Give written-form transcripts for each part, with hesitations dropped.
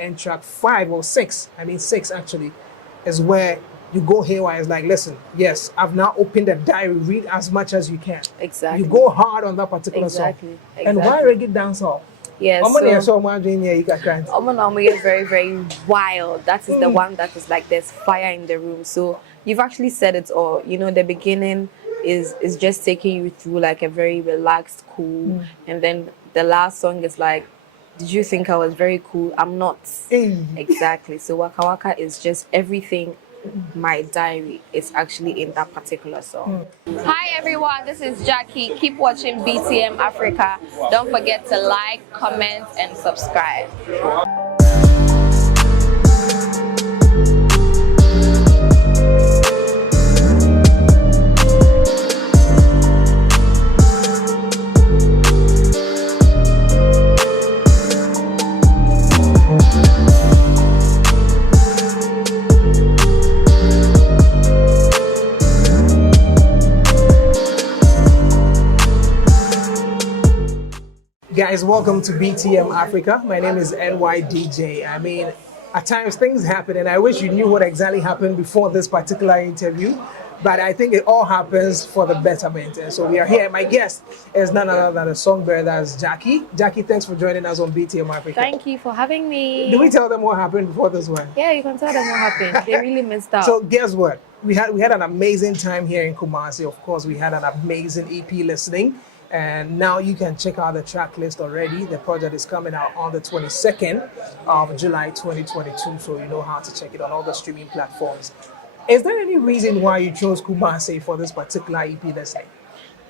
And track 5 or 6, I mean 6 actually, is where you go haywire. It's like, listen, yes, I've now opened a diary, read as much as you can. Exactly. You go hard on that particular song. And why reggae dancehall? Yes, Omo is very, very wild. That is the one that is like there's fire in the room. So you've actually said it all. You know, the beginning is just taking you through like a very relaxed, cool, and then the last song is like, did you think I was very cool? I'm not. Exactly. So Wakawaka is just everything. My diary is actually in that particular song. Hi everyone, this is Gyakie. Keep watching BTM Africa. Don't forget to like, comment, and subscribe. Guys, welcome to BTM Africa. My name is NYDJ. I mean, at times things happen, and I wish you knew what exactly happened before this particular interview, but I think it all happens for the betterment. And so we are here. My guest is none other than a songbird, that's Gyakie. Gyakie, thanks for joining us on BTM Africa. Thank you for having me. Did we tell them what happened before this one? Yeah, you can tell them what happened. They really missed out. So guess what? We had an amazing time here in Kumasi. Of course, we had an amazing EP listening. And now you can check out the track list already. The project is coming out on the 22nd of July 2022, so you know how to check it on all the streaming platforms. Is there any reason why you chose Kumasi for this particular EP listening?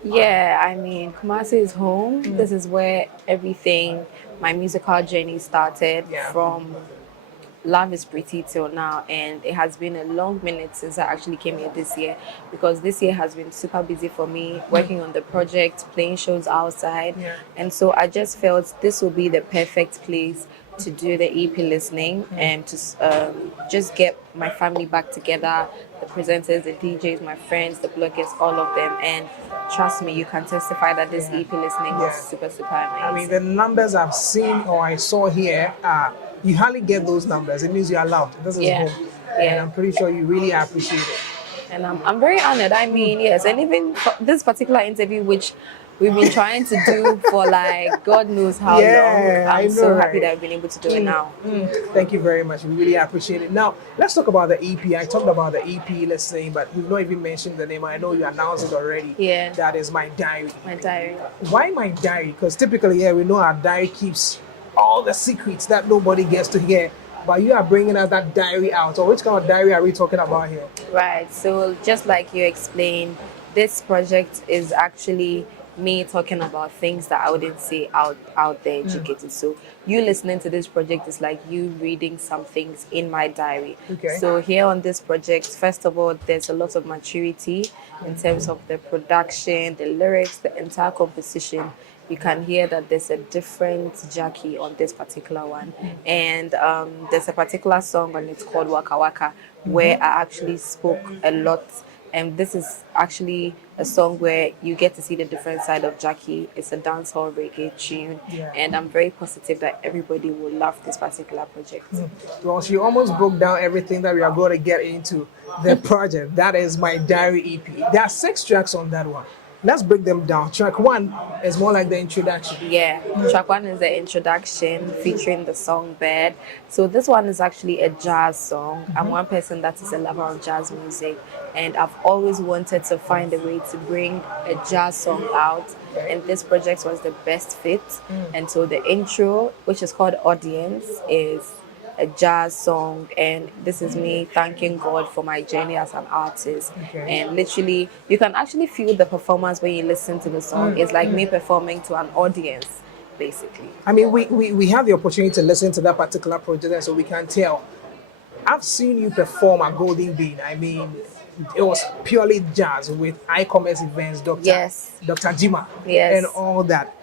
Yeah, I mean, Kumasi is home. This is where everything, my musical journey started from Love is Pretty till now, and it has been a long minute since I actually came here this year, because this year has been super busy for me, working on the project, playing shows outside, and so I just felt this would be the perfect place to do the EP listening and to just get my family back together, the presenters, the DJs, my friends, the bloggers, all of them, and trust me, you can testify that this EP listening was super, super amazing. I mean, the numbers I've seen or I saw here you hardly get those numbers. It means you are loved. This is home. And I'm pretty sure you really appreciate it. And I'm very honored. I mean, yes, and even for this particular interview, which we've been trying to do for like God knows how long, I'm so happy that we've been able to do it now. Thank you very much. We really appreciate it. Now, let's talk about the EP. I talked about the EP listening, but we've not even mentioned the name. I know you announced it already. Yeah. That is My Diary. My Diary. Why My Diary? Because typically, we know our diary keeps all the secrets that nobody gets to hear, but you are bringing us that diary out. So which kind of diary are we talking about here? Right, so just like you explained, this project is actually me talking about things that I wouldn't say out there educated. So you listening to this project is like you reading some things in my diary. So here on this project, first of all, there's a lot of maturity in terms of the production, the lyrics, the entire composition. You can hear that there's a different Gyakie on this particular one. And there's a particular song and it's called Wakawaka, where I actually spoke a lot. And this is actually a song where you get to see the different side of Gyakie. It's a dancehall reggae tune. And I'm very positive that everybody will love this particular project. Well, she almost broke down everything that we are going to get into the project. That is My Diary EP. There are 6 tracks on that one. Let's break them down. Track 1 is more like the introduction. Yeah, track 1 is the introduction featuring the songbird. So this one is actually a jazz song. I'm one person that is a lover of jazz music, and I've always wanted to find a way to bring a jazz song out, and this project was the best fit. And so the intro, which is called Audience, is a jazz song, and this is me thanking God for my journey as an artist. And literally you can actually feel the performance when you listen to the song. It's like me performing to an audience, basically. I mean, we have the opportunity to listen to that particular project, so we can tell. I've seen you perform at Golden Bean. I mean, it was purely jazz with iCommerce events, Dr. Jima, and all that.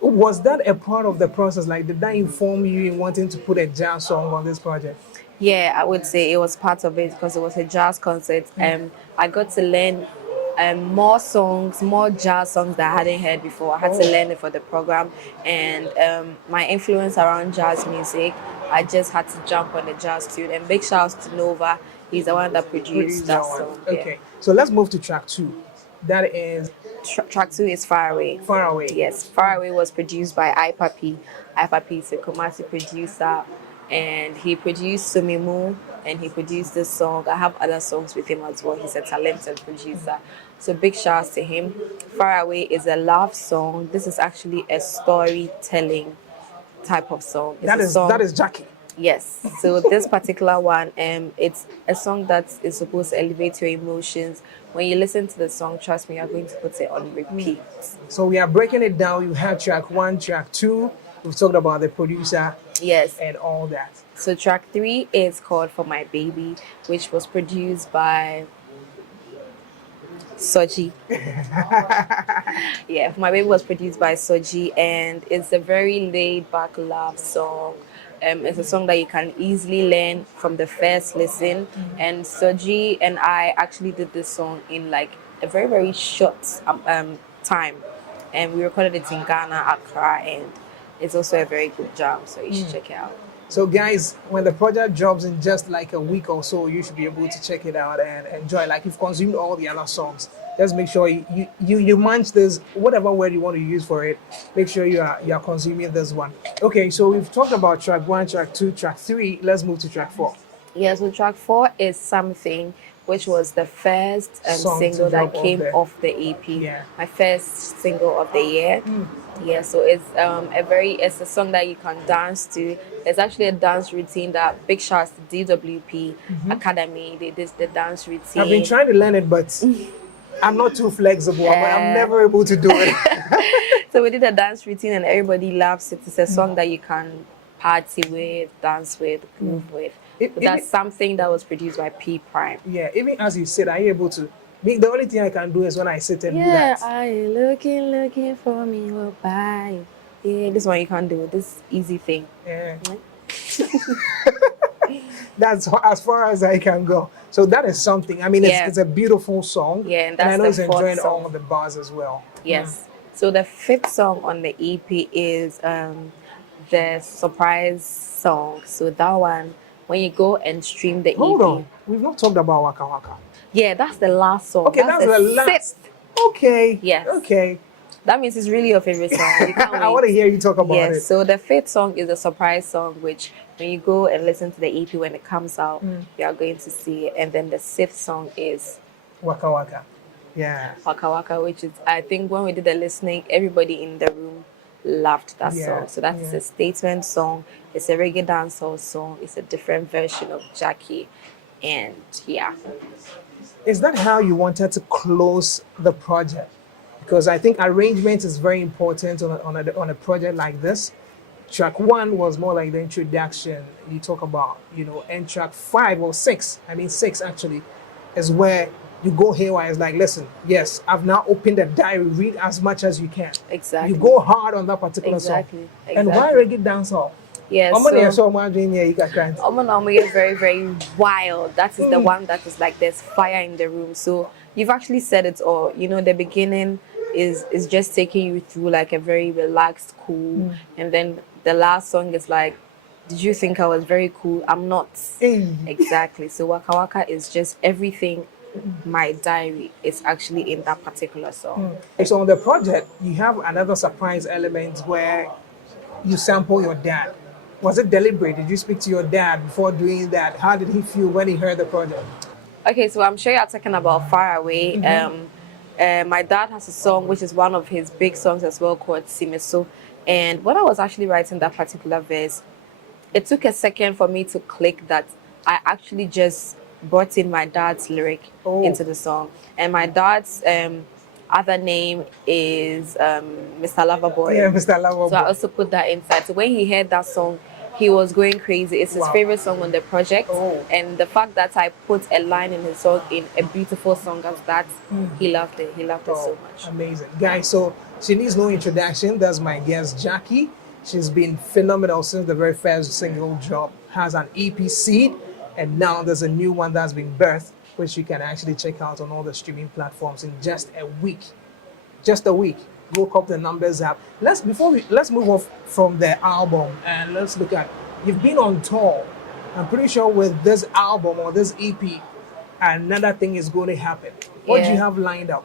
Was that a part of the process? Like, did that inform you in wanting to put a jazz song on this project? Yeah, I would say it was part of it because it was a jazz concert. I got to learn more songs, more jazz songs that I hadn't heard before. I had to learn it for the program, and my influence around jazz music I just had to jump on the jazz tune. And big shouts to Nova. He's the one that produced that song. Okay, so let's move to track 2. That is Track 2 is Far Away. Far Away. Yes, Far Away was produced by iPapi. iPapi is a Kumasi producer, and he produced Sumimu, and he produced this song. I have other songs with him as well. He's a talented producer. So big shouts to him. Far Away is a love song. This is actually a storytelling type of song. That is Gyakie. Yes. So this particular one, it's a song that is supposed to elevate your emotions. When you listen to the song, trust me, you're going to put it on repeat. So we are breaking it down. You have track 1, track 2. We've talked about the producer. Yes. And all that. So track 3 is called For My Baby, which was produced by Soji. Yeah, For My Baby was produced by Soji, and it's a very laid-back love song. It's a song that you can easily learn from the first listen. And Soji and I actually did this song in like a very, very short time. And we recorded it in Ghana, Accra, and it's also a very good job. So you should check it out. So guys, when the project drops in just like a week or so, you should be able to check it out and enjoy. Like you've consumed all the other songs. Just make sure you munch this, whatever word you want to use for it. Make sure you are consuming this one. Okay, so we've talked about track 1, track 2, track 3. Let's move to track 4. Yeah, so track 4 is Something, which was the first single that came off the EP. Yeah. My first single of the year. Yeah, so it's it's a song that you can dance to. There's actually a dance routine that big shouts to DWP Academy. They did the dance routine. I've been trying to learn it, but I'm not too flexible. I'm never able to do it. So we did a dance routine and everybody loves it. It's a song that you can party with, dance with, groove with. That's something that was produced by P Prime. Yeah, even as you said, are you able to? The only thing I can do is when I sit and do that. Yeah, are you looking for me? Well, bye. Yeah, this one you can't do. This easy thing. Yeah. That's as far as I can go. So that is something. I mean, it's a beautiful song. Yeah, and I know that's it's enjoying all of the bars as well. Yes. So the 5th song on the EP is the surprise song. So that one, when you go and stream the EP. Hold on. We've not talked about Wakawaka. Yeah, that's the last song. Okay, that's the last. 6th. Okay. Yes. Okay. That means it's really your favorite song. You can't I want to hear you talk about it. Yes, so the 5th song is a surprise song, which when you go and listen to the EP when it comes out, you are going to see it. And then the 6th song is Wakawaka. Yeah. Wakawaka, which is, I think when we did the listening, everybody in the room loved that song. So that's a statement song. It's a reggae dancehall song. It's a different version of Gyakie. And yeah. Is that how you wanted to close the project? Because I think arrangement is very important on a project like this. Track 1 was more like the introduction. You talk about, and track 5 or 6, 6 actually, is where you go haywire. It's like, listen, yes, I've now opened the diary, read as much as you can. Exactly. You go hard on that particular song. And why reggae dancehall? Yes. Very, very wild. That is the one that is like there's fire in the room. So you've actually said it all. The beginning is just taking you through like a very relaxed, cool, and then the last song is like, did you think I was very cool? I'm not. Exactly. So Wakawaka is just everything. My diary is actually in that particular song. So on the project, you have another surprise element where you sample your dad. Was it deliberate? Did you speak to your dad before doing that? How did he feel when he heard the project? Okay, so I'm sure you're talking about Far Away. My dad has a song which is one of his big songs as well called Simeso. And when I was actually writing that particular verse, it took a second for me to click that I actually just brought in my dad's lyric into the song. And my dad's other name is Mr. Loverboy. Yeah, Mr. Loverboy. So I also put that inside. So when he heard that song, he was going crazy. It's his favorite song on the project. And the fact that I put a line in his song, in a beautiful song as that, he loved it. He loved it so much. Amazing. Guys, so she needs no introduction. That's my guest, Gyakie. She's been phenomenal since the very first single drop. Has an EP seed, and now there's a new one that's been birthed, which you can actually check out on all the streaming platforms in just a week. Just a week. Look up the numbers up. Let's move off from the album and let's look at You've been on tour. I'm pretty sure with this album or this EP, another thing is going to happen. What do you have lined up?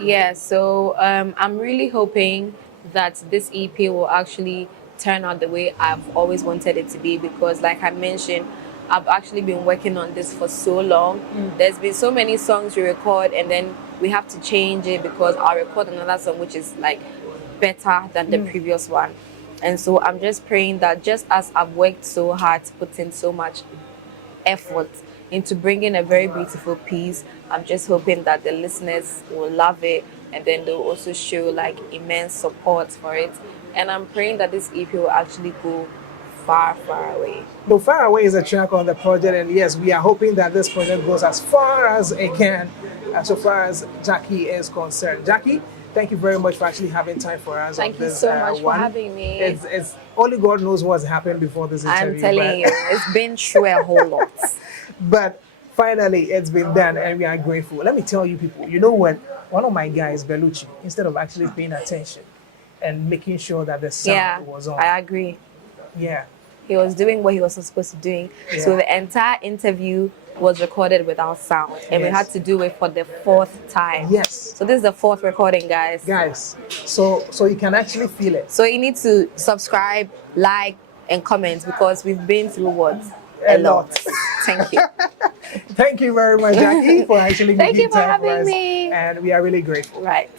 Yeah, so I'm really hoping that this EP will actually turn out the way I've always wanted it to be, because like I mentioned, I've actually been working on this for so long. There's been so many songs we record and then we have to change it because I'll record another song which is like better than the previous one. And so I'm just praying that just as I've worked so hard to put in so much effort into bringing a very beautiful piece, I'm just hoping that the listeners will love it and then they'll also show like immense support for it. And I'm praying that this EP will actually go far, far away. The Far Away is a track on the project, and yes, we are hoping that this project goes as far as it can, so far as Gyakie is concerned. Gyakie, thank you very much for actually having time for us. Thank you so much for having me. It's only God knows what's happened before this interview. I'm telling you, it's been through a whole lot. But finally, it's been done, and we are grateful. Let me tell you people, you know what? One of my guys, Bellucci, instead of actually paying attention and making sure that the sound was on. I agree. Yeah. He was doing what he was supposed to do. Yeah. So the entire interview was recorded without sound. And we had to do it for the 4th time. Yes. So this is the 4th recording, guys. So you can actually feel it. So you need to subscribe, like, and comment because we've been through what? A lot. Thank you. Thank you very much, Gyakie, for actually Thank making you for time for having us. me. And we are really grateful. Right.